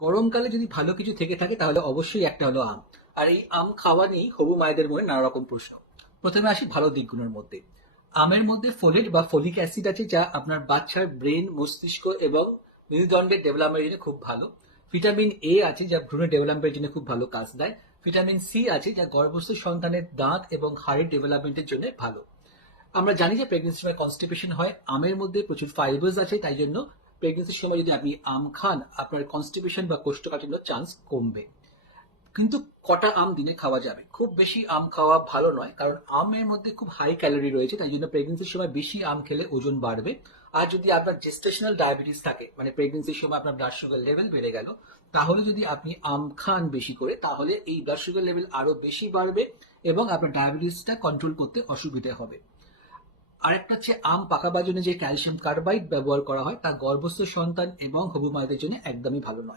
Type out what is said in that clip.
গরমকালে যদি ভালো কিছু থেকে থাকে, তাহলে অবশ্যই একটা হলো আম। আর এই আম খাওয়া নিয়েই হবু মায়েদের মনে নানা রকম প্রশ্ন। প্রথমে আসি ভালো দিকগুলোর মধ্যে। আমের মধ্যে ফোলেট বা ফলিক অ্যাসিড আছে, যা আপনার বাচ্চার ব্রেন মস্তিষ্ক এবং মেরুদণ্ডের ডেভেলপমেন্টের জন্য খুব ভালো। ভিটামিন এ আছে, যা ভ্রূণের ডেভেলপমেন্টের জন্য খুব ভালো কাজ দেয়। ভিটামিন সি আছে, যা গর্ভস্থ সন্তানের দাঁত এবং হাড়ের ডেভেলপমেন্টের জন্য ভালো। আমরা জানি যে প্রেগনেন্সির সময় কনস্টিপেশন হয়, আমের মধ্যে প্রচুর ফাইবার্স আছে, তাই জন্য প্রেগনেন্সির সময় যদি আপনি আম খান, আপনার কনস্টিপেশন বা কোষ্ঠকাঠিন্যর চান্স কমবে। কিন্তু কটা আম দিনে খাওয়া যাবে? খুব বেশি আম খাওয়া ভালো নয়, কারণ আমের মধ্যে খুব হাই ক্যালোরি রয়েছে, তাই জন্য প্রেগনেন্সির সময় বেশি আম খেলে ওজন বাড়বে। আর যদি আপনার জেস্টেশনাল ডায়াবেটিস থাকে মানে প্রেগনেন্সির সময় আপনার ব্লাড সুগার লেভেল বেড়ে গেল, তাহলে যদি আপনি আম খান বেশি করে, তাহলে এই ব্লাড সুগার লেভেল আরও বেশি বাড়বে এবং আপনার ডায়াবেটিসটা কন্ট্রোল করতে অসুবিধে হবে। আরেকটা হচ্ছে আম পাকাবার জন্য যে ক্যালসিয়াম কার্বাইড ব্যবহার করা হয়, তা গর্ভস্থ সন্তান এবং হবু মায়েদের জন্য একদমই ভালো নয়।